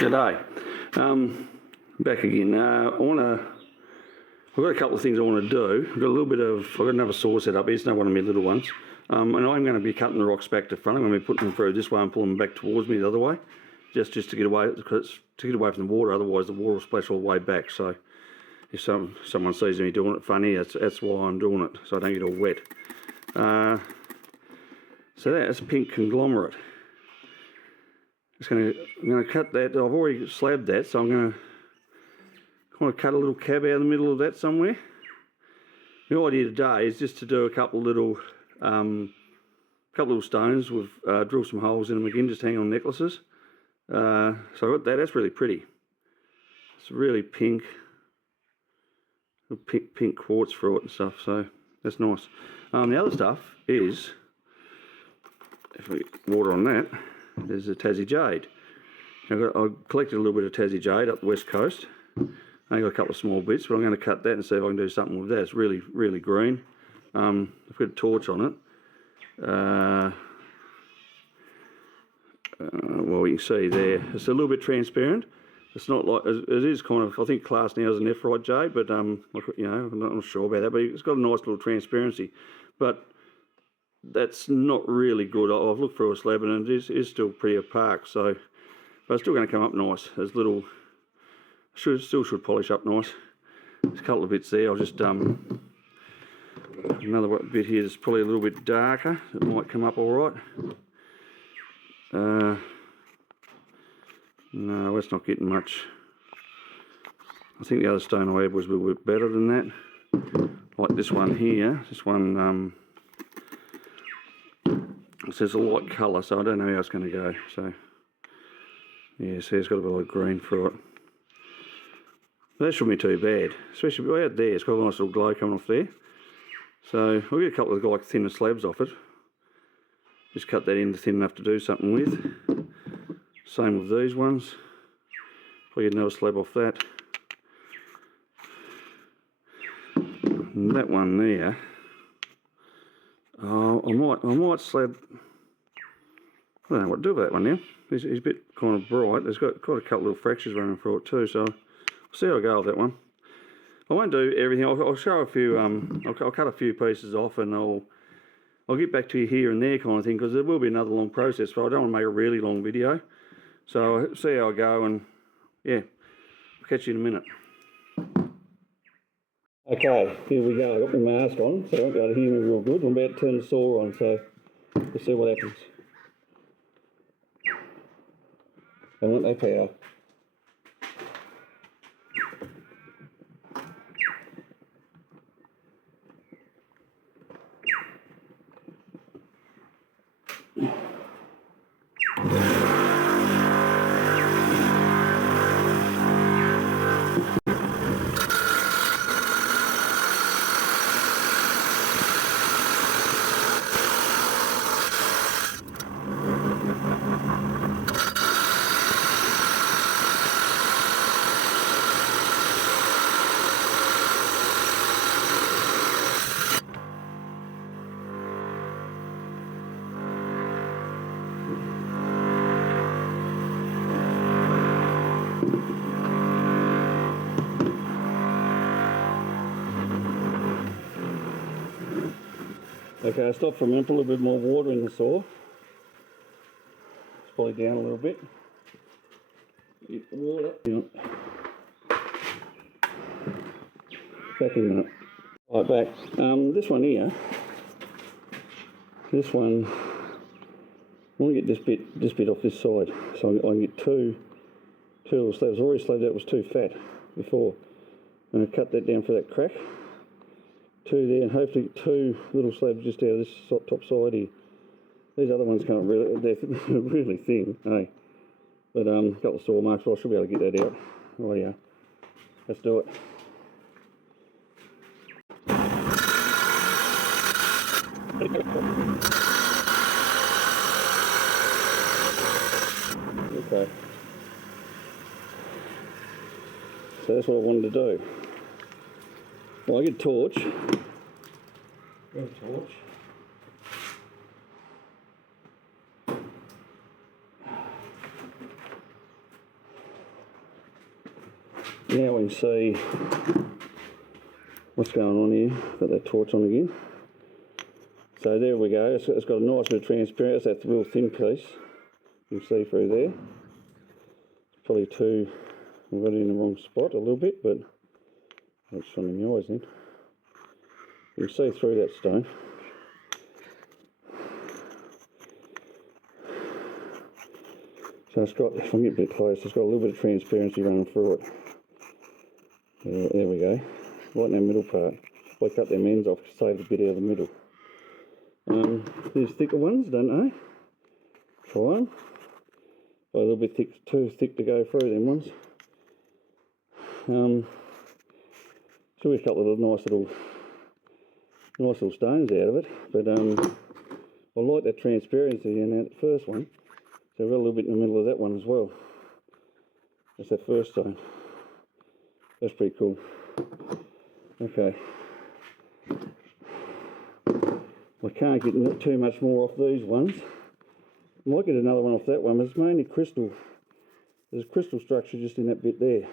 G'day. Back again. I've got a couple of things I want to do. I've got another saw set up here. It's not one of my little ones. And I'm going to be cutting the rocks back to front. I'm going to be putting them through this way and pulling them back towards me the other way, just to get away, from the water. Otherwise, the water will splash all the way back. So if someone sees me doing it funny, that's why I'm doing it, so I don't get all wet. So that's a pink conglomerate. I'm going to cut that. I've already slabbed that, so I'm going to kind of cut a little cab out of the middle of that somewhere. The idea today is just to do a couple little stones with drill some holes in them again, just hang on necklaces. So I got that. That's really pretty. It's really pink quartz for it and stuff. So that's nice. The other stuff is, if we get water on that, there's a Tassie Jade. I collected a little bit of Tassie Jade up the west coast. I got a couple of small bits, but I'm going to cut that and see if I can do something with that. It's really, really green. I've got a torch on it. Well, you can see there, it's a little bit transparent. It's not like, it is kind of, I think classed now as an F-right jade, but I'm not sure about that, but it's got a nice little transparency. But that's not really good. I've looked through a slab and it is still pretty opaque, so, but it's still going to come up nice. There's little, still should polish up nice. There's a couple of bits there. I'll just, another bit here that's probably a little bit darker. It might come up all right. No, that's not getting much. I think the other stone I had was a little bit better than that. Like this one here. This one, it says a light colour, so I don't know how it's going to go. So, yeah, see, it's got a bit of green through it. That shouldn't be too bad, especially out there. It's got a nice little glow coming off there. So we'll get a couple of like thinner slabs off it. Just cut that in thin enough to do something with. Same with these ones. Probably get another slab off that. And that one there. Oh, I might slab. I don't know what to do with that one now. He's a bit kind of bright. There's got quite a couple of little fractures running through it too. So we'll see how I go with that one. I won't do everything. I'll show a few. I'll cut a few pieces off, and I'll get back to you here and there kind of thing, because there will be another long process. But I don't want to make a really long video. So I'll see how I go, and yeah, I'll catch you in a minute. Okay, here we go. I've got my mask on, so I won't be able to hear me real good. I'm about to turn the saw on, so we'll see what happens. I want that power. Okay, I stopped for a minute, put a little bit more water in the saw. It's probably down a little bit. Get the water. Back in a minute. Right, back. This one here. This one, I want to get this bit off this side, so I can get two little slabs. I already slabbed that was too fat before. I'm going to cut that down for that crack. Two there, and hopefully two little slabs just out of this top side here. These other ones can't really, they're really thin, hey. But a couple of saw marks, but I should be able to get that out. Oh yeah, let's do it. Okay. So that's what I wanted to do. Well, I get a torch. Grab a torch. Now we can see what's going on here. Got that torch on again. So there we go. It's got a nice bit of transparency. That's a real thin piece. You can see through there. It's probably too. I've got it in the wrong spot a little bit, but it's shining in the eyes then. You can see through that stone. So it's got, if I get a bit close, it's got a little bit of transparency running through it. There we go. Right in that middle part. If I cut them ends off, save a bit out of the middle. There's thicker ones, don't they? Try them. A little bit thick, too thick to go through them ones. Still a couple of nice little stones out of it, but I like that transparency in that first one. So I've got a little bit in the middle of that one as well. That's that first stone. That's pretty cool. Okay. I can't get too much more off these ones. I might get another one off that one, but it's mainly crystal. There's a crystal structure just in that bit there.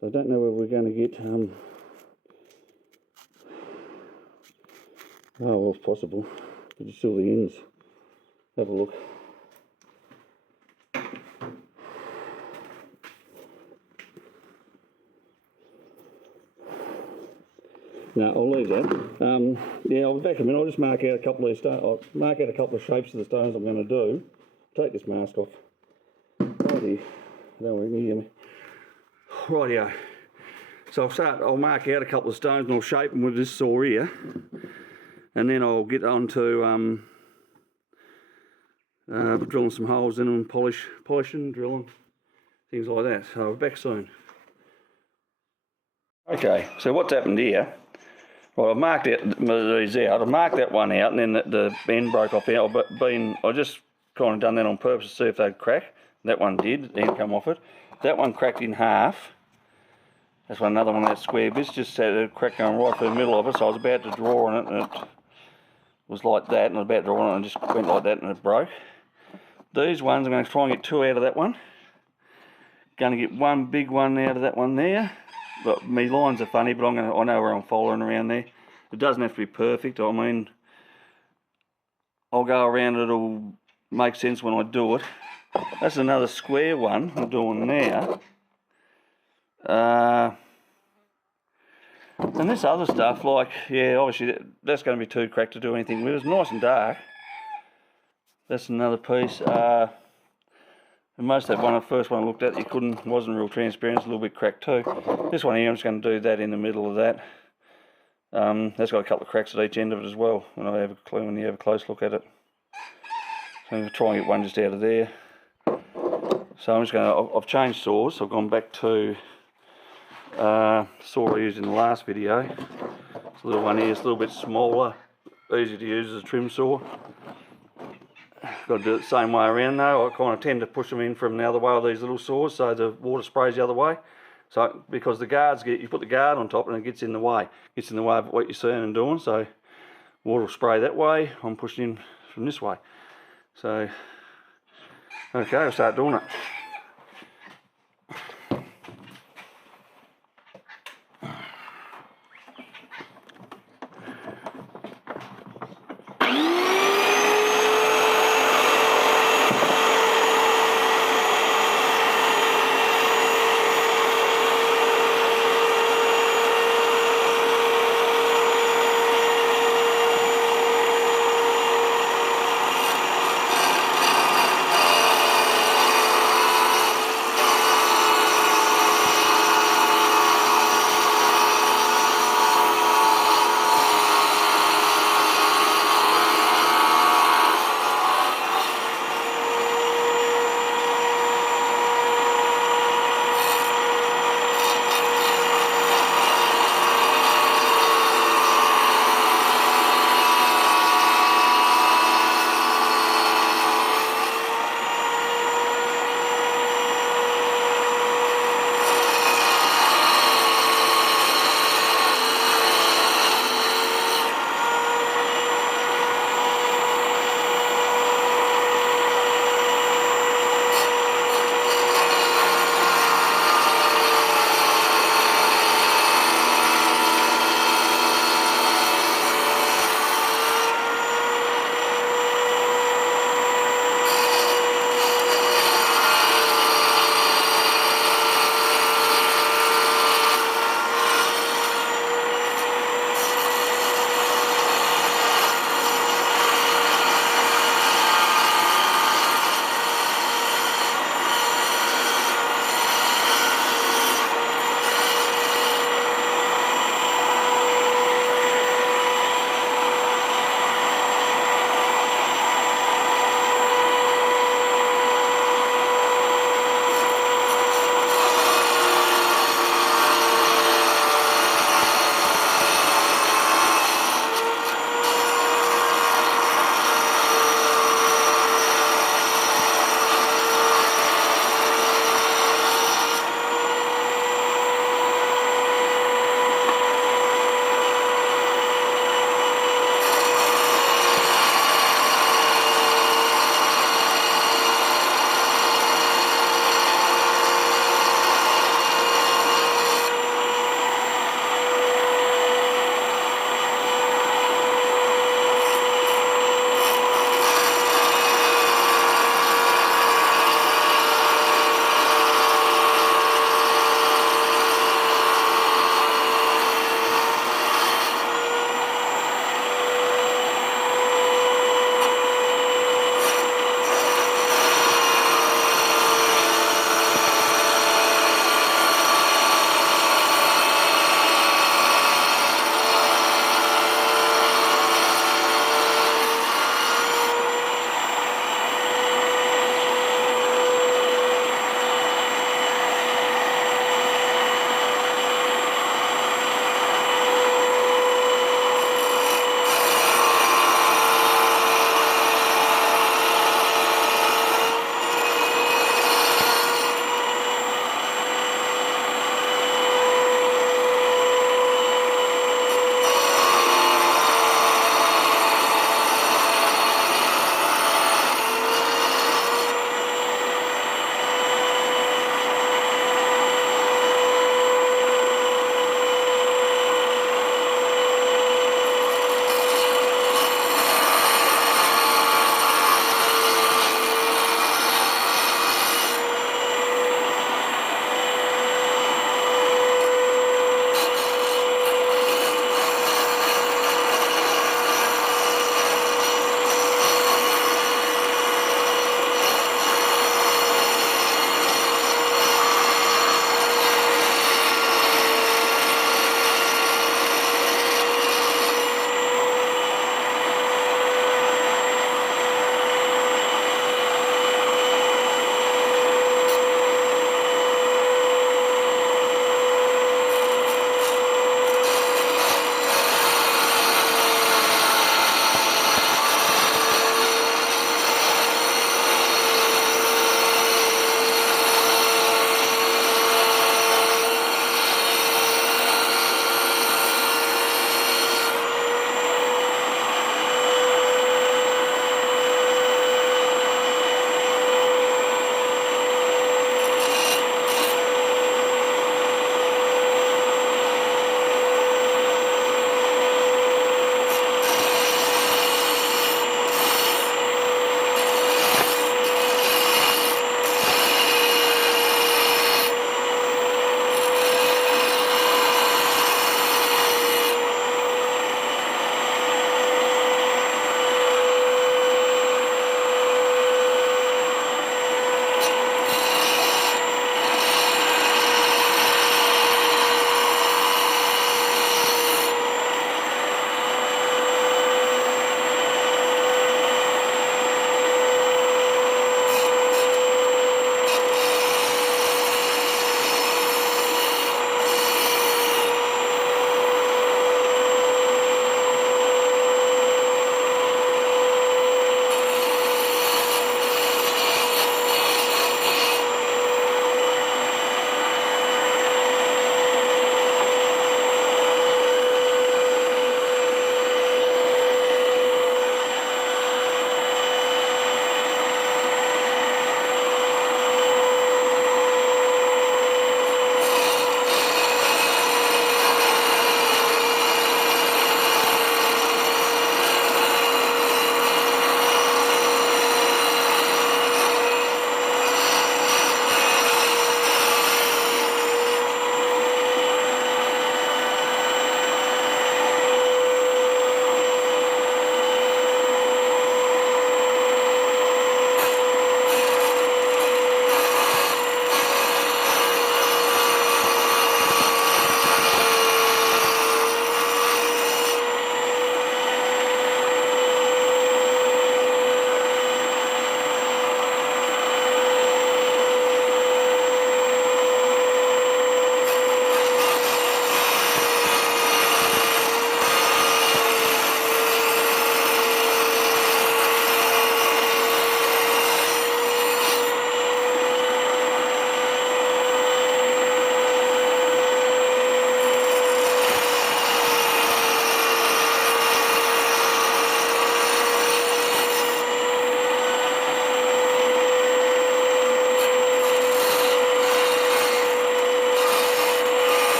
So I don't know where we're going to get, oh well, if possible, but it's still the ends. Have a look. No, I'll leave that. Yeah, I'll be back in a minute. I'll just mark out a couple of these stones. I'll mark out a couple of shapes of the stones I'm going to do. Take this mask off. Righty. I don't want you to hear me. Rightio. So I'll mark out a couple of stones and I'll shape them with this saw here. And then I'll get on to drilling some holes in them, polishing, drilling, things like that. So I'll be back soon. Okay, so what's happened here? Well, I've marked these out. I've marked that one out, and then the end broke off out. I just kind of done that on purpose to see if they'd crack. That one did. The end come off it. That one cracked in half. That's another one of that square bits. Just had a crack going right through the middle of it. So I was about to draw on it, and it was like that. And I was about to draw on it, and just went like that, and it broke. These ones, I'm going to try and get two out of that one. Going to get one big one out of that one there. But my lines are funny, but I know where I'm following around there. It doesn't have to be perfect. I mean, I'll go around, it'll make sense when I do it. That's another square one I'm doing now. And this other stuff, like, yeah, obviously that's going to be too cracked to do anything with. It's nice and dark. That's another piece. And most of that one, the first one I looked at, wasn't real transparent. It's a little bit cracked too. This one here, I'm just going to do that in the middle of that. That's got a couple of cracks at each end of it as well. When you have a close look at it. So I'm going to try and get one just out of there. So I'm just going to. I've changed saws. So I've gone back to saw I used in the last video. It's a little one here. It's a little bit smaller, easy to use as a trim saw. Got to do it the same way around though. I kind of tend to push them in from the other way of these little saws so the water sprays the other way. So because the guards you put the guard on top and it gets in the way. It gets in the way of what you're seeing and doing. So water will spray that way. I'm pushing in from this way. So okay, I'll start doing it.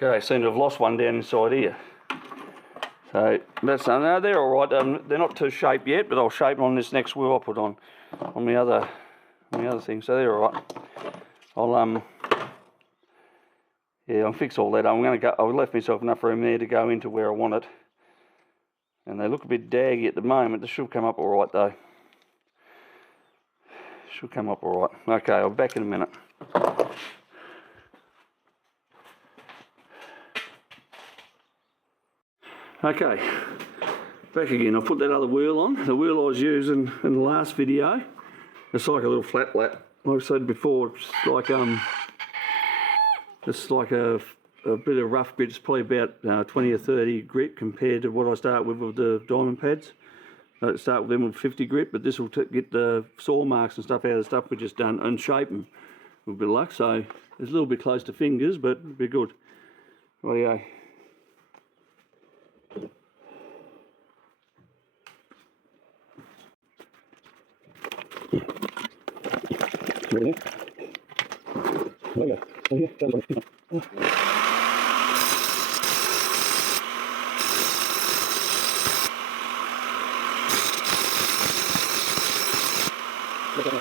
Okay, seem to have lost one down inside here. So that's no, they're all right. They're not too shaped yet, but I'll shape them on this next wheel I put on the other thing. So they're all right. I'll fix all that. I'm going to go. I've left myself enough room there to go into where I want it. And they look a bit daggy at the moment. They should come up all right though. Should come up all right. Okay, I'll be back in a minute. Okay, back again. I'll put that other wheel on. The wheel I was using in the last video. It's like a little flat lap. Like I said before, it's like a bit of rough grit. It's probably about 20 or 30 grit compared to what I start with the diamond pads. I start with them with 50 grit, but this will get the saw marks and stuff out of the stuff we just done and shape them with a bit of luck. So it's a little bit close to fingers, but it'll be good. Rightio. Okay.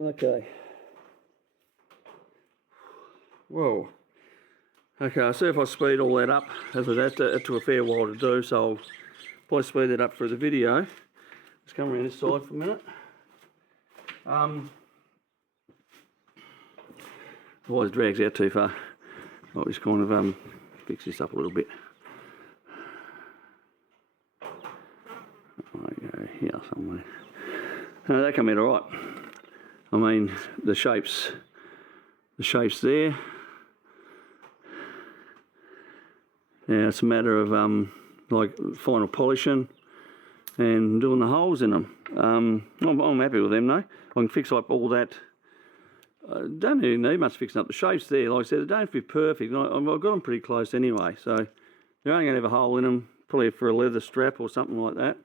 Okay. Whoa. Okay, I'll see if I speed all that up, as it took a fair while to do, so I'll probably speed that up for the video. Let's come around this side for a minute. Otherwise it drags out too far. I'll just kind of fix this up a little bit. There go, here somewhere. No, that come out alright. I mean, the shape's there. Yeah, it's a matter of like final polishing and doing the holes in them. I'm happy with them though. I can fix up all that. Don't even need much fixing up. The shapes there, like I said, they don't have to be perfect. I've got them pretty close anyway, so you're only going to have a hole in them, probably for a leather strap or something like that.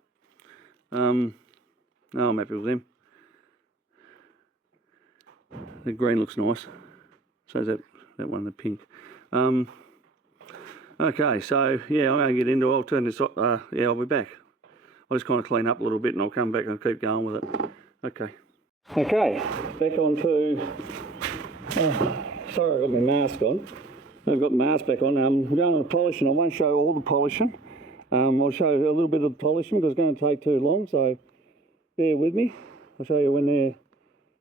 No, I'm happy with them. The green looks nice. So is that one, the pink. Okay, so yeah, I'm going to get into it. I'll turn this off. Yeah, I'll be back. I'll just kind of clean up a little bit and I'll come back and keep going with it. Okay. Okay, back on to... sorry, I've got my mask on. I've got the mask back on. I'm going on the polishing. I won't show all the polishing. I'll show you a little bit of the polishing because it's going to take too long, so bear with me. I'll show you when they're...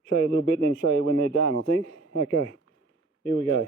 show you a little bit and then show you when they're done, I think. Okay, here we go.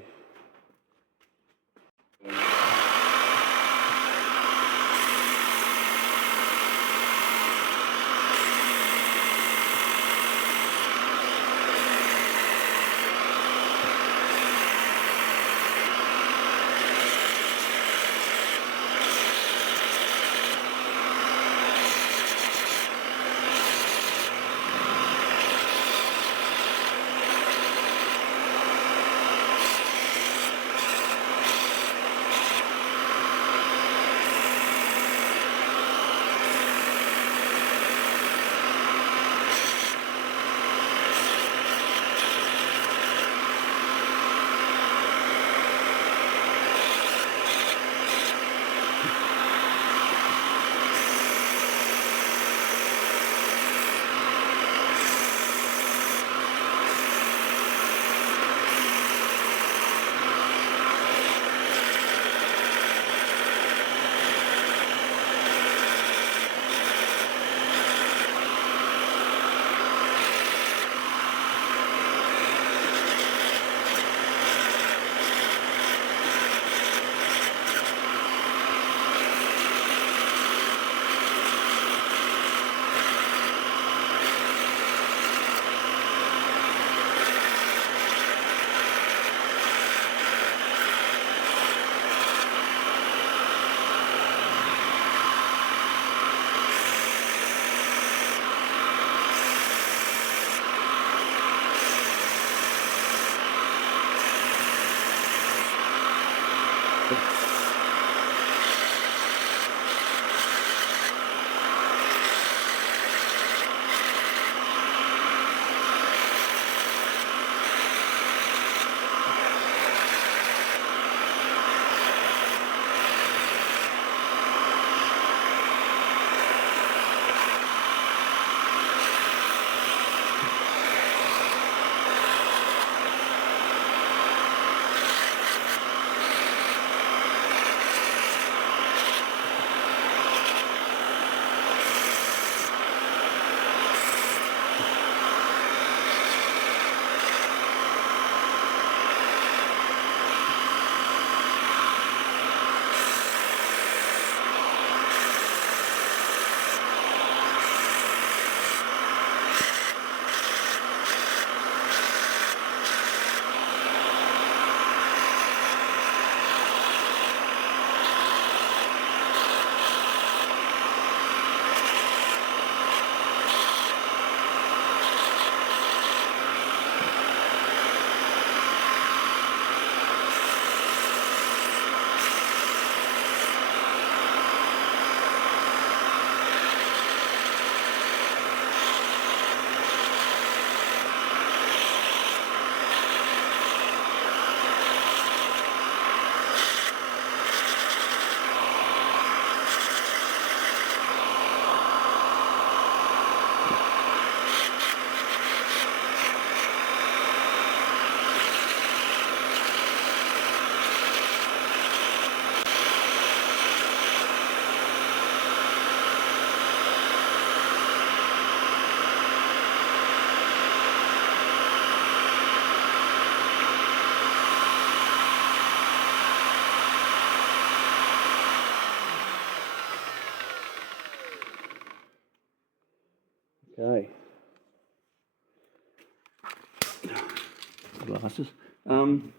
glasses. Yeah, I'm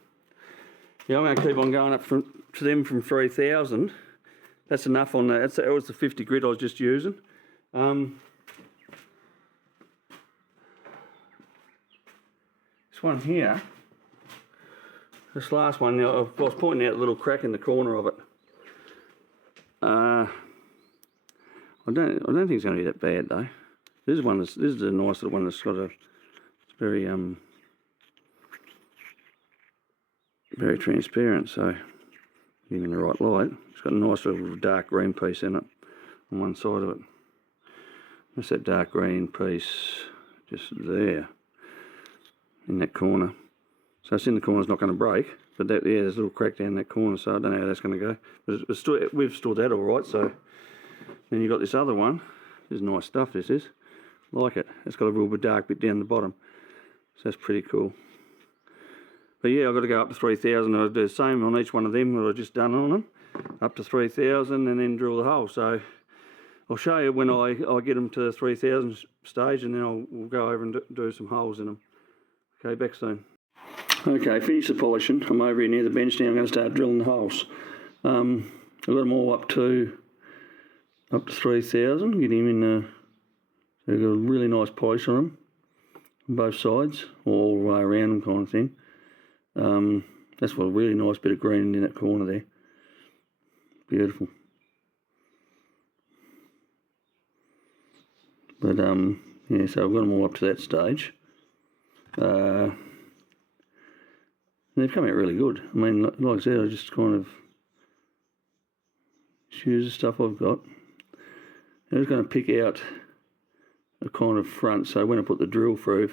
going to keep on going up to them from 3,000. That's enough on that. That was the 50 grit I was just using. This one here, this last one, I was pointing out a little crack in the corner of it. I don't think it's going to be that bad though. This is a nice little one that's got it's very very transparent, so in the right light. It's got a nice little dark green piece in it on one side of it. That's that dark green piece just there in that corner. So it's in the corner, it's not going to break, but that, yeah, there's a little crack down that corner, so I don't know how that's going to go. But we've stored that all right. So then you've got this other one. This is nice stuff, this is. Like it. It's got a real bit dark bit down the bottom. So that's pretty cool. But yeah, I've got to go up to 3,000. I'll do the same on each one of them that I've just done on them. Up to 3,000 and then drill the hole. So I'll show you when I get them to the 3,000 stage, and then we'll go over and do some holes in them. Okay, back soon. Okay, finished the polishing. I'm over here near the bench now. I'm going to start drilling the holes. I've got them all up to 3,000. Get him in the. They've got a really nice polish on them, on both sides, all the way around them, kind of thing. That's got a really nice bit of green in that corner there. Beautiful. But yeah, so I've got them all up to that stage. They've come out really good. I mean, like I said, I just kind of use the stuff I've got. I'm just going to pick out a kind of front, so when I put the drill through,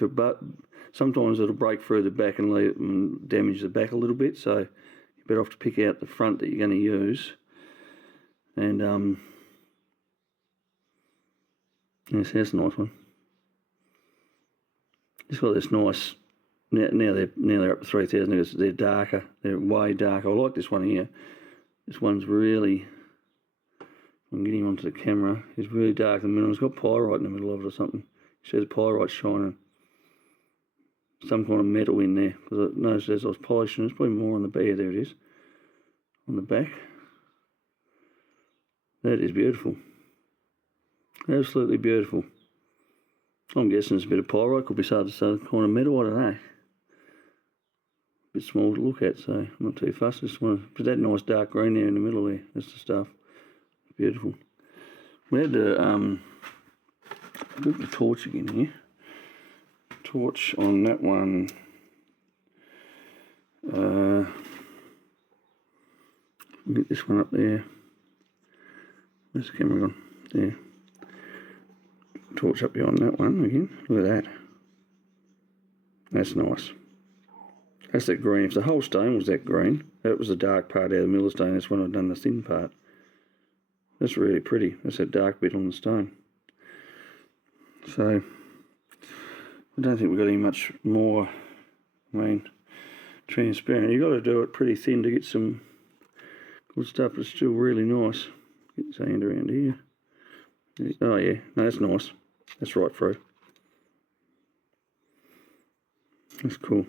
sometimes it'll break through the back and damage the back a little bit, so you're better off to pick out the front that you're going to use. And yes, that's a nice one. It's got this nice. Now they're up to 3,000. They're darker. They're way darker. I like this one here. This one's really. I'm getting onto the camera. It's really dark in the middle. It's got pyrite in the middle of it or something. You see the pyrite shining. Some kind of metal in there. Because I noticed as I was polishing, it's probably more on the bare. There it is. On the back. That is beautiful. Absolutely beautiful. I'm guessing it's a bit of pyrite. Could be some kind of metal. I don't know. A bit small to look at, so I'm not too fussed. Just want to put that nice dark green there in the middle there. That's the stuff. Beautiful. We had to put the torch again here. Torch on that one. Get this one up there. Where's the camera gone? There. Torch up beyond that one again. Look at that. That's nice. That's that green. If the whole stone was that green, that was the dark part out of the middle of the stone. That's when I've done the thin part. That's really pretty. That's that dark bit on the stone. So, I don't think we've got any much more, transparent. You've got to do it pretty thin to get some good stuff, but it's still really nice. Get this hand around here. Oh yeah, no, that's nice. That's right through. That's cool.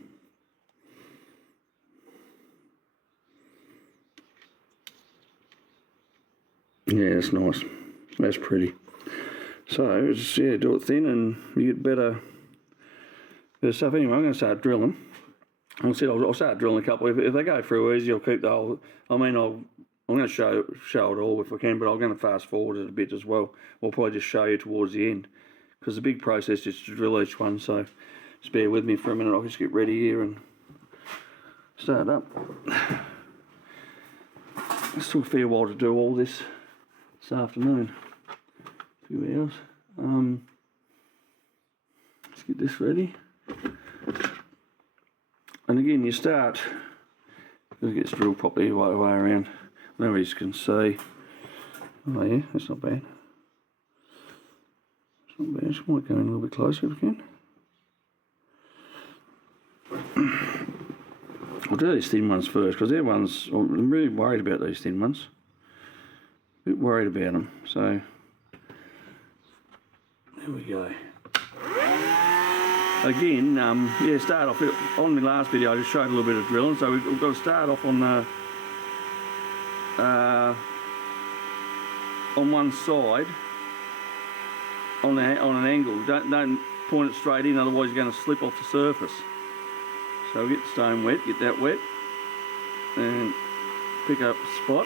Yeah, that's nice. That's pretty. So, just, yeah, do it thin and you get better stuff. Anyway, I'm going to start drilling. I'll start drilling a couple. If they go through easy, I'll keep the whole. I'm going to show it all if I can, but I'm going to fast forward it a bit as well. I'll probably just show you towards the end, because the big process is to drill each one. So just bear with me for a minute. I'll just get ready here and start up. It took a fair while to do all this afternoon. A few hours. Let's get this ready. And again, you start. Let's get this drilled properly right way around. Now you can see. Oh yeah, that's not bad. It's not bad. Just might go in a little bit closer if we can. I'll do these thin ones first, because I'm really worried about these thin ones. A bit worried about them. So there we go. Again, yeah, start off on my last video. I just showed a little bit of drilling, so we've got to start off on one side on an angle. Don't point it straight in, otherwise you're going to slip off the surface. So we get the stone wet, get that wet, and pick up the spot.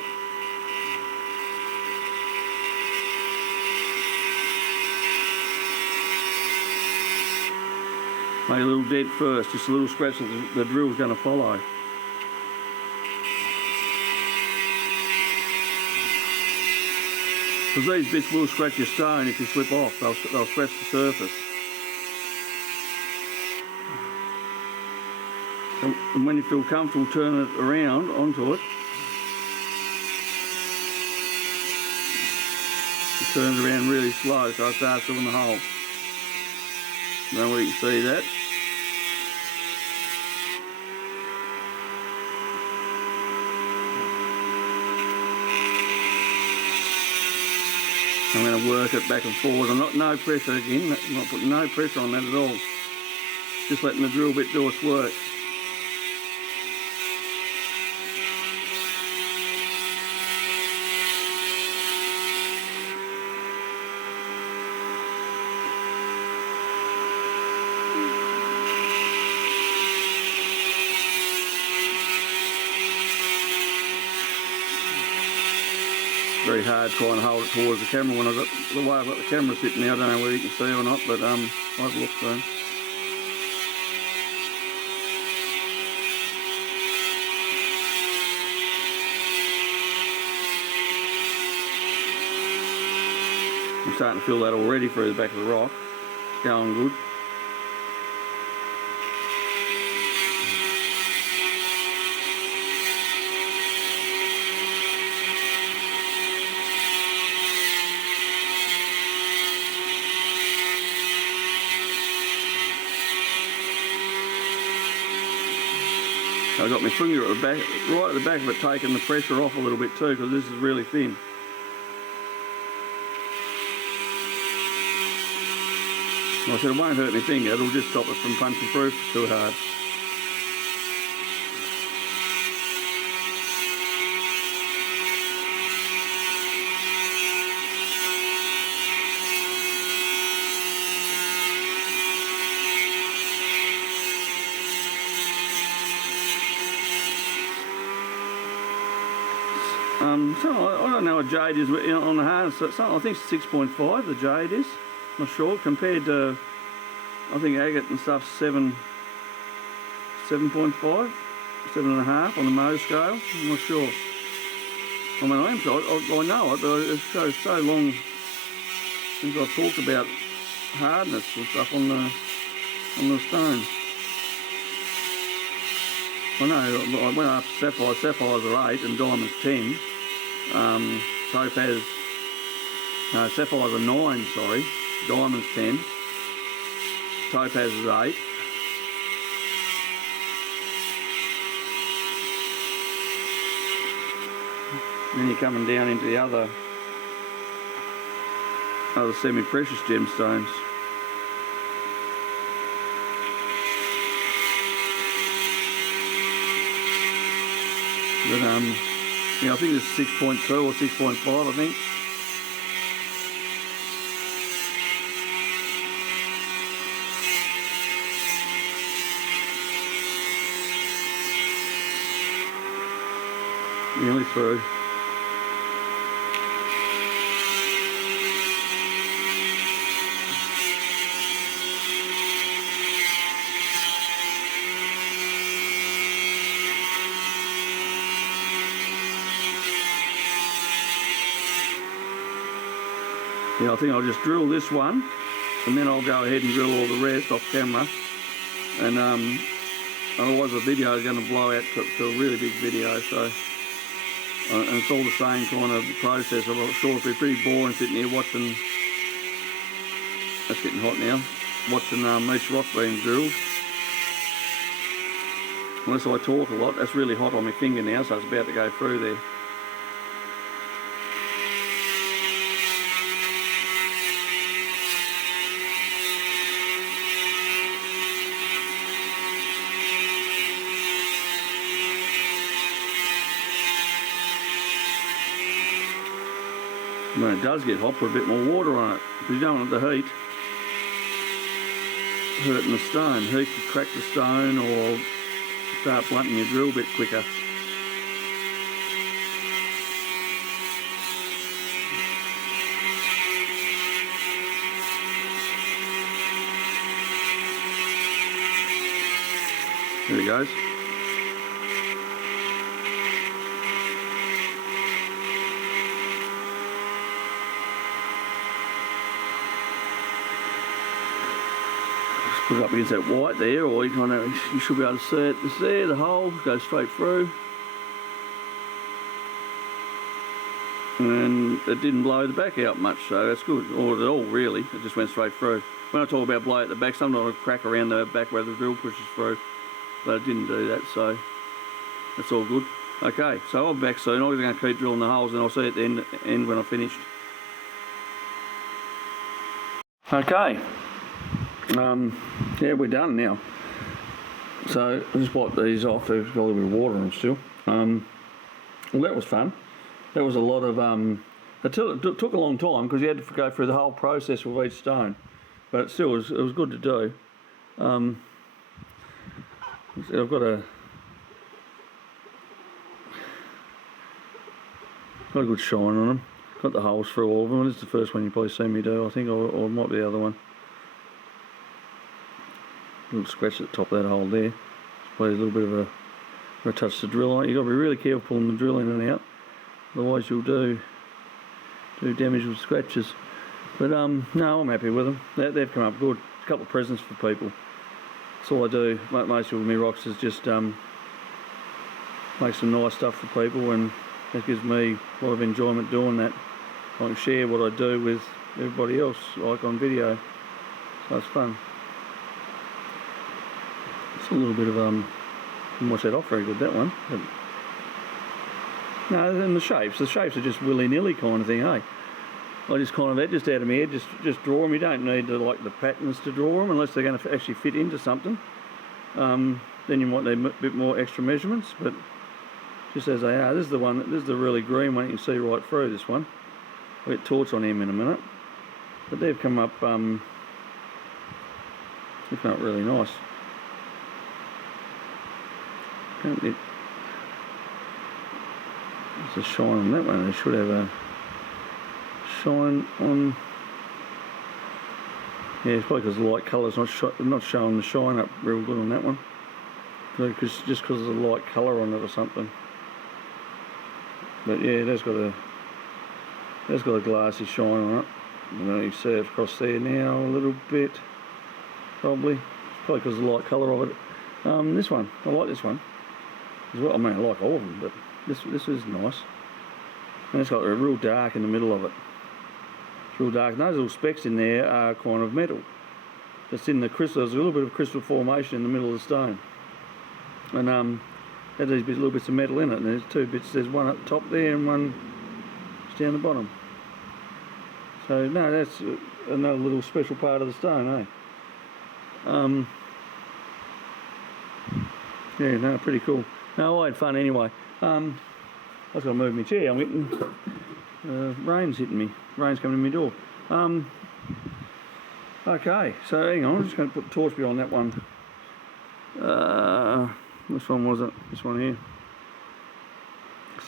Make a little dent first, just a little scratch that the drill's going to follow. Because these bits will scratch your stone if you slip off, they'll scratch the surface. And when you feel comfortable, turn it around onto it. You turn it around really slow so it starts filling the hole. I don't know whether you can see that. I'm going to work it back and forward. No pressure again. I'm not putting no pressure on that at all. Just letting the drill bit do its work. Very hard trying to hold it towards the camera when the way I've got the camera sitting now. I don't know whether you can see or not, but I'll have a look soon. I'm starting to feel that already through the back of the rock. It's going good. I got my finger at the back, right at the back of it, taking the pressure off a little bit too, because this is really thin. Like I said, it won't hurt my finger, it'll just stop it from punching through too hard. So I don't know what jade is on the harness. I think it's 6.5, the jade is. I'm not sure. Compared to, I think agate and stuff's 7.5, 7.5 on the Mohs scale. I'm not sure. I mean, I know it, but it's so long since I've talked about hardness and stuff on the stone. I know I went up sapphire. Sapphires are 8 and diamonds 10. Topaz, no, sapphires are 9, sorry. Diamonds 10. Topaz is 8. Then you're coming down into the other semi-precious gemstones. But yeah, I think it's 6.2 or 6.5, I think. Nearly through. Yeah, I think I'll just drill this one, and then I'll go ahead and drill all the rest off camera. And otherwise the video is going to blow out to a really big video. So, and it's all the same kind of process. I'm sure it'll be pretty boring sitting here watching. That's getting hot now. Watching each rock being drilled. Unless I talk a lot, that's really hot on my finger now, so it's about to go through there. When it does get hot, put a bit more water on it, because you don't want the heat hurting the stone. Heat could crack the stone or start blunting your drill a bit quicker. There he goes. Just put it up against that white there, or you should be able to see it. It's there, the hole goes straight through. And it didn't blow the back out much, so that's good. Or at all, really. It just went straight through. When I talk about blow at the back, sometimes I'll crack around the back where the drill pushes through. But it didn't do that, so that's all good. Okay, so I'll be back soon. I'm going to keep drilling the holes, and I'll see you at the end when I've finished. Okay, yeah, we're done now. So I just wiped these off. There's got a little bit of water on them still. Well, that was fun. That was a lot of it took a long time because you had to go through the whole process with each stone, but it was good to do. I've got a good shine on them. Got the holes through all of them. This is the first one you probably seen me do, I think, or it might be the other one. A little scratch at the top of that hole there. It's probably a little bit of a touch the drill on it. You've got to be really careful pulling the drill in and out, otherwise you'll do damage with scratches. But no, I'm happy with them. They've come up good. A couple of presents for people. That's all I do mostly with my rocks, is just make some nice stuff for people, and that gives me a lot of enjoyment doing that. I can share what I do with everybody else, like on video, so it's fun. It's a little bit of didn't wash that off very good, that one. But no, and the shapes are just willy-nilly kind of thing, eh? I just kind of, just out of my head, just draw them. You don't need the patterns to draw them unless they're going to actually fit into something. Then you might need a bit more extra measurements, but just as they are. This is the one. This is the really green one. You can see right through this one. I'll get torch on him in a minute, but they've come up. They've come up really nice. There's a shine on that one. They should have a shine on. Yeah, it's probably because the light colour's not showing the shine up real good on that one. Just because of the light colour on it or something. But yeah, that's got a glassy shine on it. You can see it across there now a little bit. Probably. It's probably because of the light colour of it. This one, I like this one as well. I mean, I like all of them, but this is nice. And it's got a real dark in the middle of it. It's real dark. And those little specks in there are kind of metal. That's in the crystal. There's a little bit of crystal formation in the middle of the stone. And had these little bits of metal in it, and there's two bits. There's one up top there and one just down the bottom. So no, that's another little special part of the stone, eh? Yeah, no, pretty cool. No, I had fun anyway. I was going to move my chair. I'm getting rain's hitting me. Rain's coming in my door. Okay, so hang on. I'm just going to put the torch behind that one. Which one was it? This one here.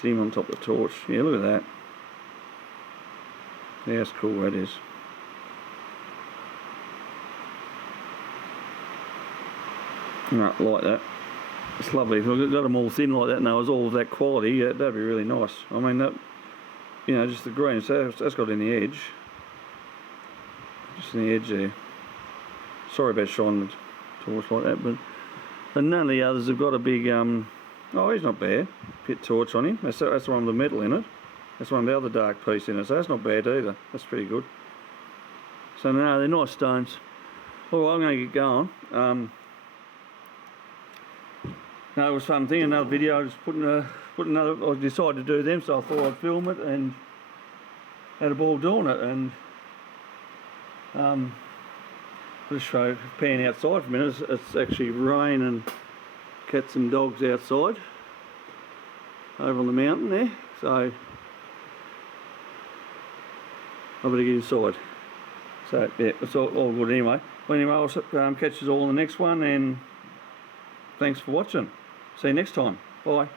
See him on top of the torch. Yeah, look at that. Yeah, that's cool, that is. Right, like that. It's lovely. If I got them all thin like that and they was all of that quality, that'd be really nice. I mean, that, you know, just the green, so that's got in the edge. Just in the edge there. Sorry about shining the torch like that, but and none of the others have got a big, oh, he's not bad. Pit torch on him. That's the one with the metal in it. That's one with the other dark piece in it, so that's not bad either. That's pretty good. So no, they're nice stones. Alright, I'm going to get going. No, it was fun thing. Another video. I just put another. I decided to do them, so I thought I'd film it and had a ball doing it. And I'll just show pan outside for a minute. It's actually rain and cats and dogs outside over on the mountain there. So I better get inside. So yeah, it's all good anyway. Well, anyway, I'll catch you all in the next one, and thanks for watching. See you next time. Bye.